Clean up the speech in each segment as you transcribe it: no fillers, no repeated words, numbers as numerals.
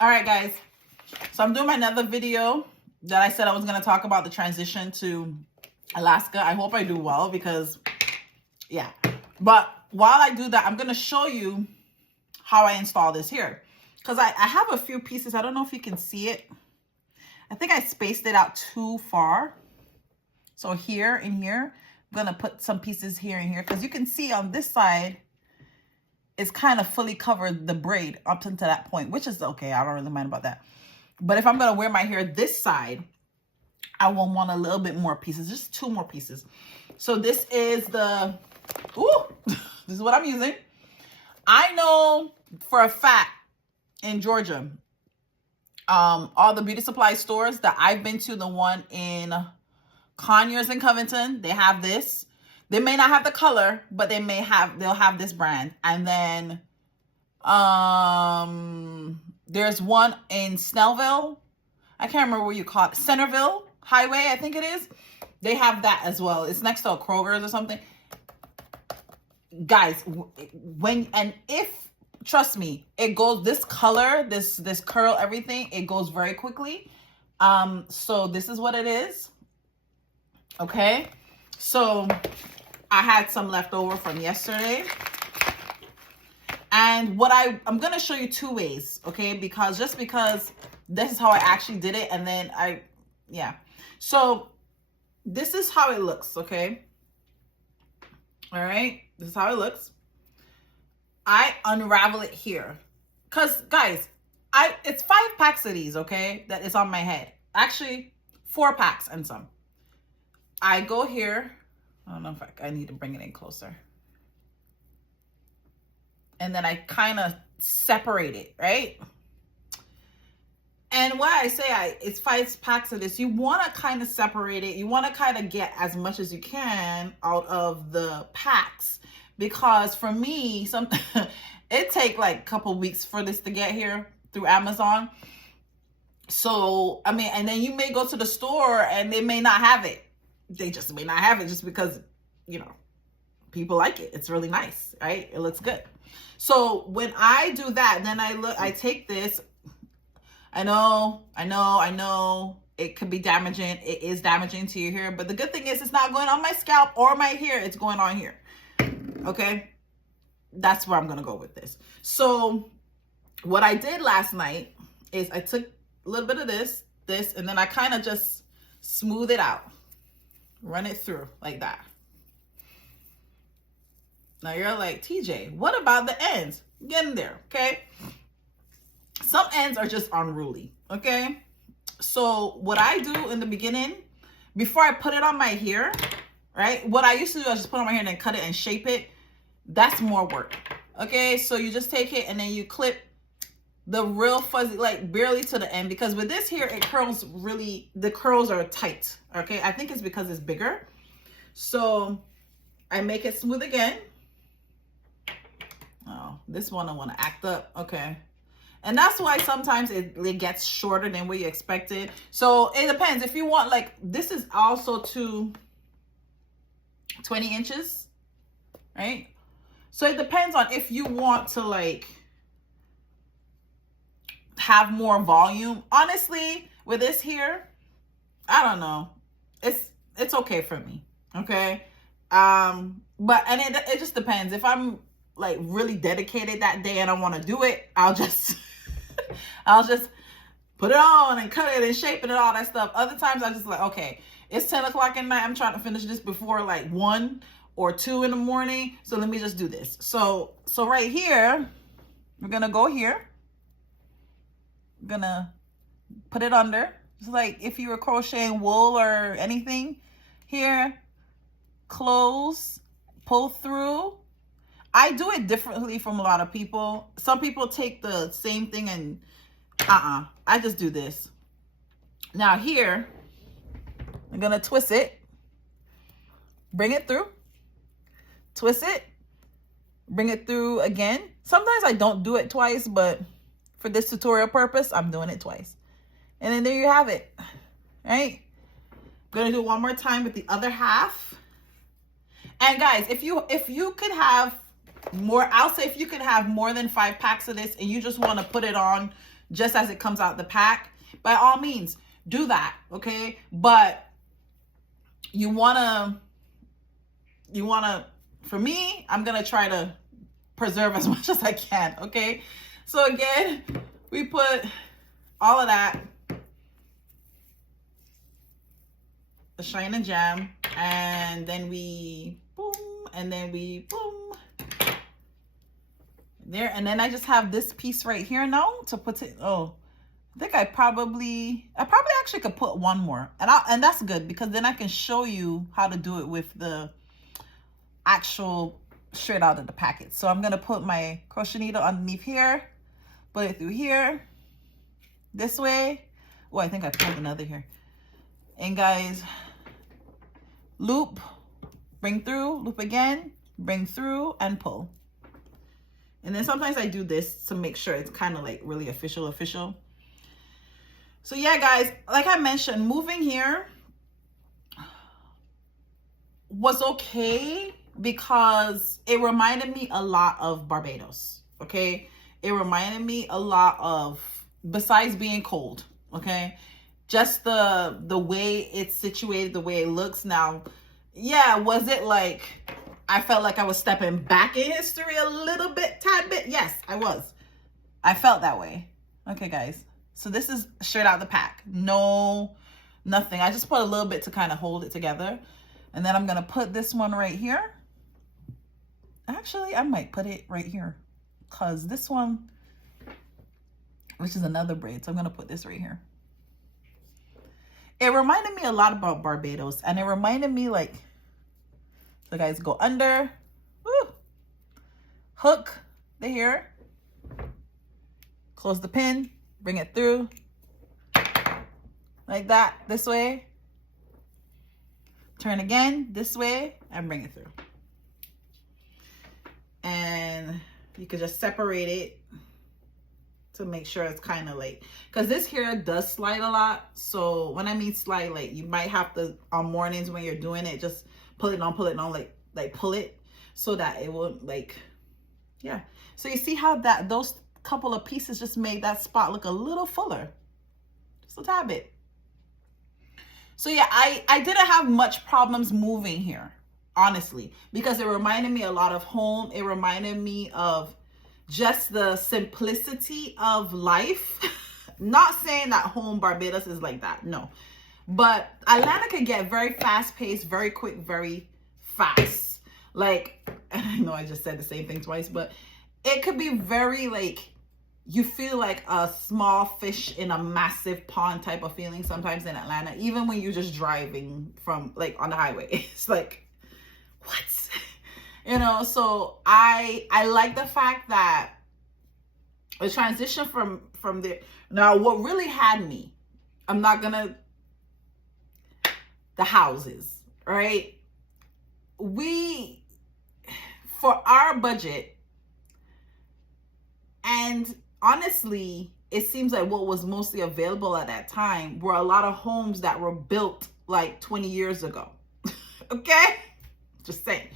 All right, guys. So I'm doing my another video that I said I was going to talk about the transition to Alaska. I hope I do well because, yeah. But while I do that, I'm going to show you how I install this here. Because I have a few pieces. I don't know if you can see it. I think I spaced it out too far. So here and here, I'm going to put some pieces here and here. Because you can see on this side, it's kind of fully covered the braid up until that point, which is okay. I don't really mind about that. But if I'm going to wear my hair this side, I will want a little bit more pieces, just 2 more pieces. So this is the, this is what I'm using. I know for a fact in Georgia, all the beauty supply stores that I've been to, the one in Conyers and Covington, they have this. They may not have the color, but they'll have this brand. And then there's one in Snellville. I can't remember what you call it. Centerville Highway, I think it is. They have that as well. It's next to a Kroger's or something. Guys, trust me, it goes, this color, this curl, everything, it goes very quickly. So this is what it is. Okay. So I had some left over from yesterday. And what I'm going to show you 2 ways, okay? Because this is how I actually did it. And then yeah. So this is how it looks, okay? All right. This is how it looks. I unravel it here. Because, guys, it's 5 packs of these, okay? That is on my head. Actually, 4 packs and some. I go here. I don't know if I need to bring it in closer. And then I kind of separate it, right? And what I say, it's 5 packs of this. You want to kind of separate it. You want to kind of get as much as you can out of the packs. Because for me, it take like a couple weeks for this to get here through Amazon. So, I mean, and then you may go to the store and they may not have it. They just may not have it just because, you know, people like it. It's really nice, right? It looks good. So when I do that, then I take this. I know it could be damaging. It is damaging to your hair, but the good thing is it's not going on my scalp or my hair. It's going on here. Okay. That's where I'm going to go with this. So what I did last night is I took a little bit of this, and then I kind of just smooth it out. Run it through like that. Now you're like, TJ, what about the ends? Get in there, okay? Some ends are just unruly, okay? So what I do in the beginning, before I put it on my hair, right? What I used to do is just put it on my hair and then cut it and shape it. That's more work, okay? So you just take it and then you clip the real fuzzy, like barely to the end, because with this here, it curls really, the curls are tight, okay? I think it's because it's bigger. So I make it smooth again. Oh, this one I want to act up, okay? And that's why sometimes it gets shorter than what you expected. So it depends. If you want, like, this is also to 20 inches, right? So it depends on if you want to, like, have more volume. Honestly, with this here, I don't know. It's okay for me, okay? But it just depends. If I'm like really dedicated that day and I want to do it, I'll just put it on and cut it and shape it and all that stuff. Other times I just like, okay, it's 10 o'clock at night. I'm trying to finish this before like 1 or 2 in the morning. So let me just do this. So right here, we're going to go here. I'm going to put it under. Just like if you were crocheting wool or anything. Here, close, pull through. I do it differently from a lot of people. Some people take the same thing and I just do this. Now here, I'm going to twist it, bring it through, twist it, bring it through again. Sometimes I don't do it twice, but for this tutorial purpose, I'm doing it twice. And then there you have it, right? I'm going to do it one more time with the other half. And guys, if you could have more, I'll say if you could have more than 5 packs of this and you just want to put it on just as it comes out the pack, by all means, do that, okay? But you wanna, for me, I'm gonna try to preserve as much as I can, okay? So again, we put all of that, the Shine and Jam, and then we boom, and then we boom there, and then I just have this piece right here now to put it. Oh, I think I probably actually could put one more, and that's good, because then I can show you how to do it with the actual straight out of the packet. So I'm gonna put my crochet needle underneath here, put it through here this way. Oh, I think I pulled another here. And guys, loop, bring through, loop again, bring through, and pull. And then sometimes I do this to make sure it's kind of like really official. So yeah, guys, like I mentioned, moving here was okay because it reminded me a lot of Barbados, okay? It reminded me a lot of, besides being cold, okay? Just the way it's situated, the way it looks now. Yeah, was it like, I felt like I was stepping back in history a little bit, tad bit? Yes, I was. I felt that way. Okay, guys. So this is straight out the pack. No, nothing. I just put a little bit to kind of hold it together. And then I'm going to put this one right here. Actually, I might put it right here, because this one, which is another braid, so I'm going to put this right here. It reminded me a lot about Barbados, and it reminded me like, so guys, go under, woo, hook the hair, close the pin, bring it through like that, this way, turn again this way, and bring it through. And you could just separate it to make sure it's kind of like, because this hair does slide a lot. So when I mean slide, like you might have to, on mornings when you're doing it, just pull it on, like pull it so that it won't, like, yeah. So you see how that, those couple of pieces just made that spot look a little fuller, just a tad bit. So yeah, I didn't have much problems moving here, honestly, because it reminded me a lot of home. It reminded me of just the simplicity of life. Not saying that home Barbados is like that, no. But Atlanta can get very fast-paced, very quick, very fast. Like, and I know I just said the same thing twice, but it could be very, like, you feel like a small fish in a massive pond type of feeling sometimes in Atlanta, even when you're just driving from, like, on the highway. It's like, what? You know, so I like the fact that the transition from there. Now, what really had me, I'm not gonna, the houses, right? We, for our budget, and honestly, it seems like what was mostly available at that time were a lot of homes that were built like 20 years ago. Okay? Just saying.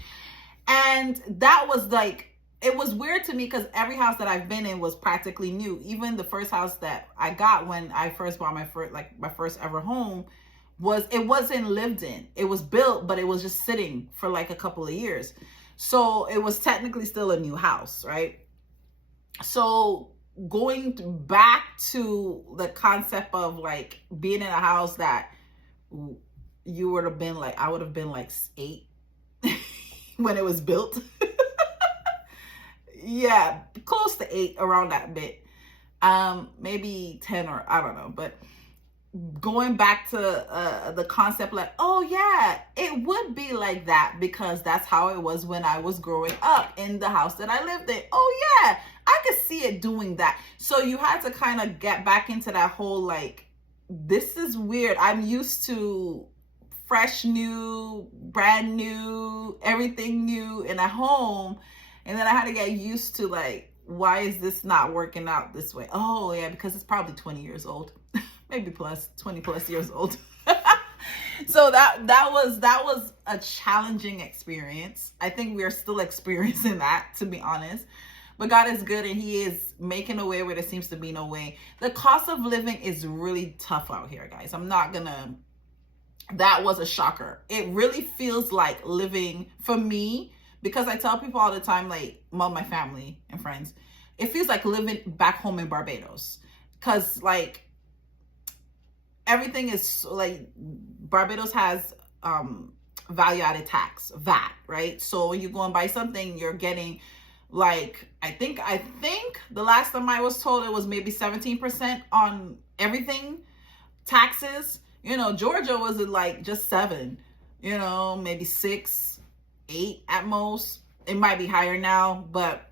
And that was like, it was weird to me because every house that I've been in was practically new. Even the first house that I got when I first bought my first ever home, it wasn't lived in. It was built, but it was just sitting for like a couple of years. So it was technically still a new house, right? So going back to the concept of like being in a house that you would have been like, I would have been like 8 when it was built. Yeah, close to 8, around that bit. Maybe 10, or I don't know. But going back to the concept like, oh yeah, it would be like that because that's how it was when I was growing up in the house that I lived in. Oh yeah, I could see it doing that. So you had to kind of get back into that whole like, this is weird. I'm used to fresh, new, brand new, everything new in a home. And then I had to get used to like, why is this not working out this way? Oh yeah, because it's probably 20 years old. Maybe plus 20 plus years old. So that was a challenging experience. I think we are still experiencing that, to be honest. but God is good and he is making a way where there seems to be no way. The cost of living is really tough out here, guys. I'm not gonna, that was a shocker. It really feels like living, for me, because I tell people all the time, like, well, my family and friends, it feels like living back home in Barbados. Because, like, everything is, like, Barbados has value added tax, VAT, right? So when you go and buy something, you're getting, like, I think the last time I was told it was maybe 17% on everything, taxes. You know, Georgia was like just 7, you know, maybe 6, 8 at most. It might be higher now, but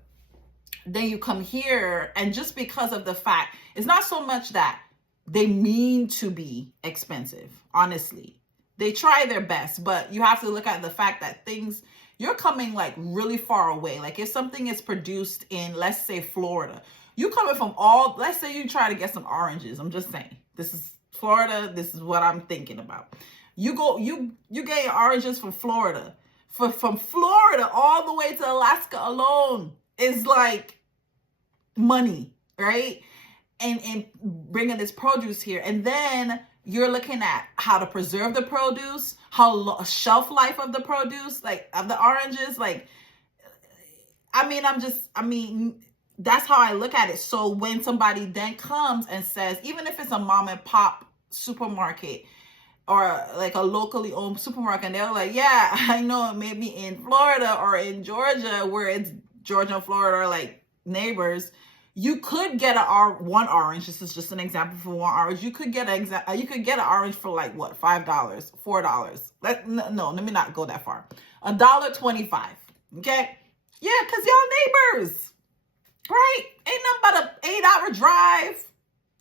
then you come here, and just because of the fact, it's not so much that they mean to be expensive, honestly. They try their best, but you have to look at the fact that things, you're coming like really far away. Like if something is produced in, let's say, Florida, you coming from all, let's say you try to get some oranges. I'm just saying, this is Florida. This is what I'm thinking about. You go, you get your oranges from Florida. From Florida all the way to Alaska alone is like money, right? And bringing this produce here. And then you're looking at how to preserve the produce, how shelf life of the produce, like of the oranges. Like, I mean, that's how I look at it. So when somebody then comes and says, even if it's a mom and pop supermarket or like a locally owned supermarket, and they're like, yeah, I know maybe in Florida or in Georgia, where it's Georgia and Florida are like neighbors, you could get one orange. This is just an example for one orange. You could get an orange for like what, $5, $4. Let me not go that far. $1.25. Okay, yeah, cause y'all neighbors, right? Ain't nothing but an 8-hour drive,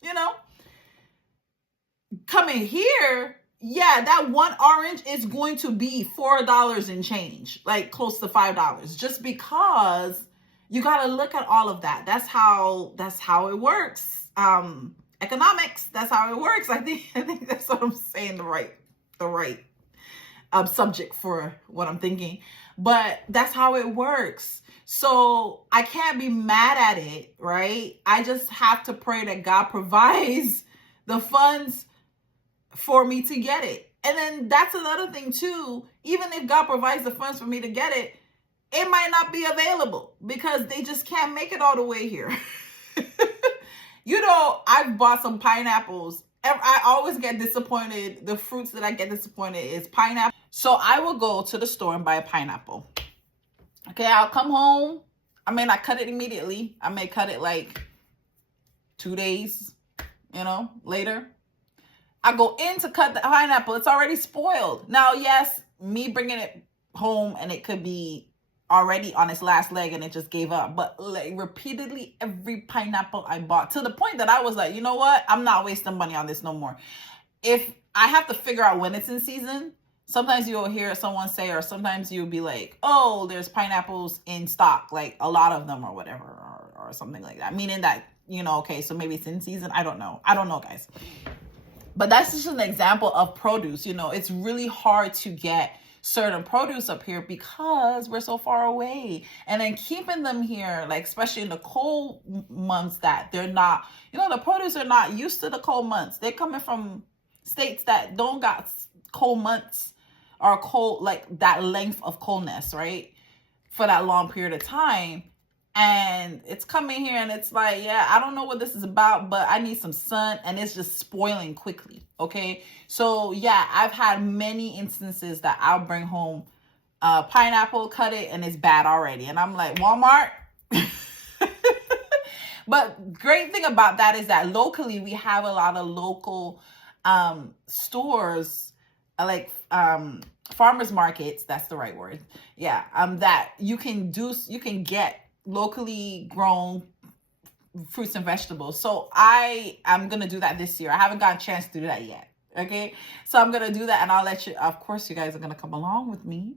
you know. Coming here, yeah, that one orange is going to be $4 and change, like close to $5, just because you got to look at all of that. That's how it works. Economics, that's how it works. I think that's what I'm saying, the right subject for what I'm thinking. But that's how it works. So I can't be mad at it, right? I just have to pray that God provides the funds for me to get it. And then that's another thing too. Even if God provides the funds for me to get it, it might not be available because they just can't make it all the way here. You know, I've bought some pineapples. I always get disappointed. The fruits that I get disappointed is pineapple. So I will go to the store and buy a pineapple. Okay, I'll come home. I may not cut it immediately. I may cut it like 2 days, later. I go in to cut the pineapple. It's already spoiled. Now, yes, me bringing it home and it could be already on its last leg and it just gave up. But like repeatedly, every pineapple I bought, to the point that I was like, you know what? I'm not wasting money on this no more. If I have to figure out when it's in season, sometimes you'll hear someone say, or sometimes you'll be like, oh, there's pineapples in stock, like a lot of them or whatever, or something like that. Meaning that, okay, so maybe it's in season. I don't know, guys. But that's just an example of produce. It's really hard to get certain produce up here because we're so far away. And then keeping them here, like especially in the cold months that they're not, the produce are not used to the cold months. They're coming from states that don't got cold months or cold, like that length of coldness, right? For that long period of time. And it's coming here and it's like, yeah, I don't know what this is about, but I need some sun, and it's just spoiling quickly. Okay. So yeah, I've had many instances that I'll bring home pineapple, cut it, and it's bad already. And I'm like, Walmart. But great thing about that is that locally we have a lot of local stores, like farmers markets. That's the right word. Yeah. That you can get locally grown fruits and vegetables. So I'm going to do that this year. I haven't gotten a chance to do that yet. Okay. So I'm going to do that, and I'll let you, of course, you guys are going to come along with me,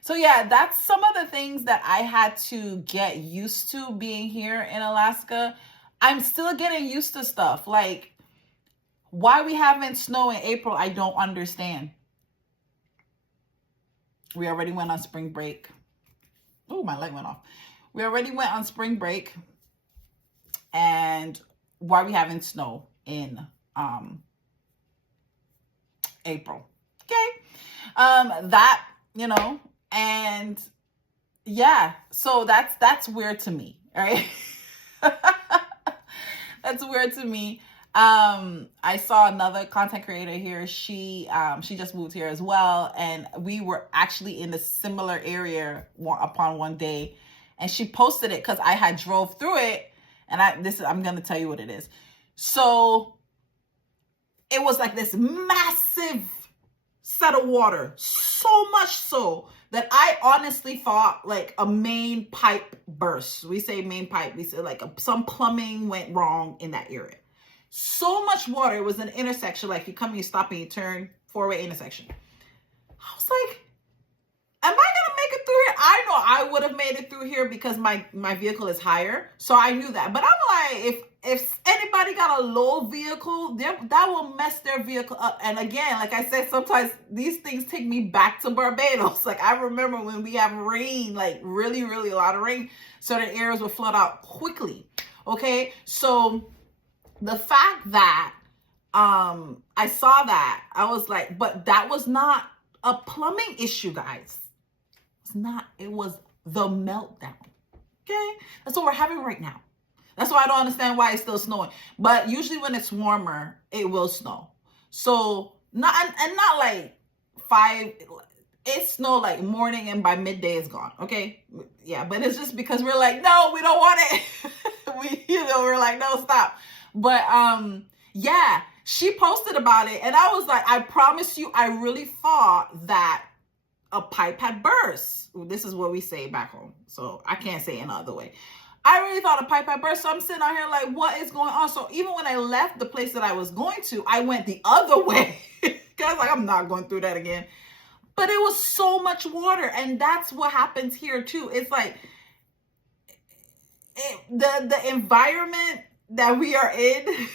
So yeah, that's some of the things that I had to get used to being here in Alaska. I'm still getting used to stuff. Like why we having snow in April, I don't understand. We already went on spring break. Oh, my light went off. We already went on spring break, and why we having snow in April. Okay. That, you know, and yeah, so that's weird to me. All right. That's weird to me. I saw another content creator here. She just moved here as well, and we were actually in a similar area upon one day, and she posted it because I had drove through it, and I'm gonna tell you what it is. So it was like this massive set of water, so much so that I honestly thought like a main pipe burst. We say main pipe. We say like some plumbing went wrong in that area. So much water. It was an intersection. Like you come, you stop, and you turn, 4-way intersection. I was like, am I gonna make it through here? I know I would have made it through here because my vehicle is higher, so I knew that. But I'm like, if anybody got a low vehicle, that will mess their vehicle up. And again, like I said, sometimes these things take me back to Barbados. Like I remember when we have rain, like really, really a lot of rain, certain areas will flood out quickly. Okay, so the fact that I saw that, I was like, but that was not a plumbing issue, guys. It's not. It was the meltdown. Okay, that's what we're having right now. That's why I don't understand why it's still snowing. But usually when it's warmer, it will snow. So not like 5. It snowed like morning, and by midday it's gone. Okay, yeah. But it's just because we're like, no, we don't want it. We're like, no, stop. But yeah, she posted about it, and I was like, I promise you, I really thought that a pipe had burst. This is what we say back home, so I can't say it another way. I really thought a pipe had burst, so I'm sitting out here like, what is going on? So even when I left the place that I was going to, I went the other way. Because like, I'm not going through that again. But it was so much water, and that's what happens here too. It's like the environment that we are in,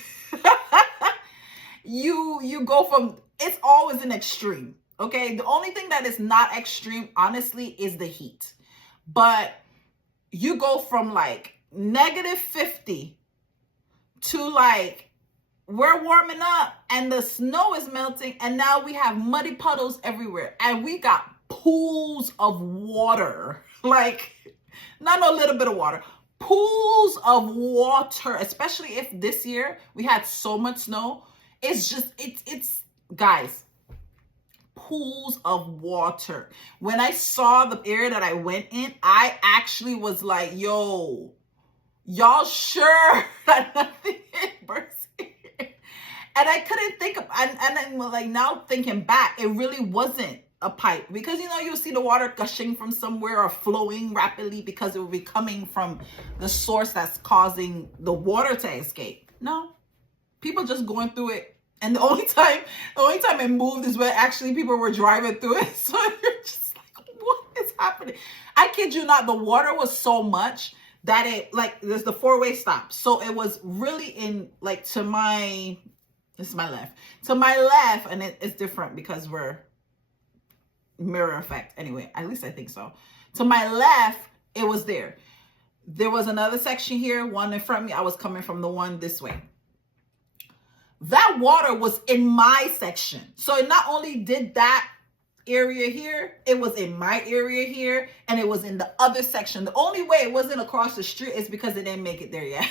you go from, it's always an extreme. Okay, the only thing that is not extreme, honestly, is the heat. But you go from like -50 to like, we're warming up and the snow is melting, and now we have muddy puddles everywhere, and we got pools of water. Like, not a little bit of water, pools of water, especially if this year we had so much snow. It's just, it's guys, pools of water. When I saw the area that I went in, I actually was like, yo, y'all sure that nothing burst here? And I couldn't think of, and then like now thinking back, it really wasn't a pipe, because you'll see the water gushing from somewhere or flowing rapidly because it will be coming from the source that's causing the water to escape. No, people just going through it. And the only time it moved is when actually people were driving through it. So you're just like, what is happening? I kid you not, the water was so much that it, like, there's the 4-way stop. So it was really in, like, this is my left. To my left, and it's different because we're mirror effect. Anyway, at least I think so. To my left, it was there. There was another section here, one in front of me. I was coming from the one this way. That water was in my section. So it not only did that area here, it was in my area here, and it was in the other section. The only way it wasn't across the street is because it didn't make it there yet.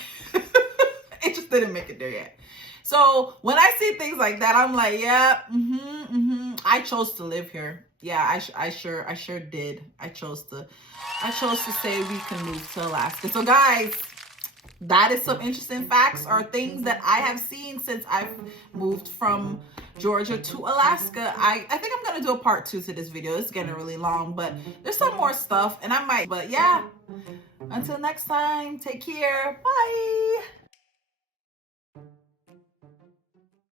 It just didn't make it there yet. So when I see things like that, I'm like, yeah, I chose to live here. Yeah, I sure did. I chose to say we can move to Alaska. So guys, that is some interesting facts or things that I have seen since I've moved from Georgia to Alaska. I think I'm going to do a part 2 to this video. It's getting really long, but there's some more stuff, and I might. But yeah, until next time, take care. Bye.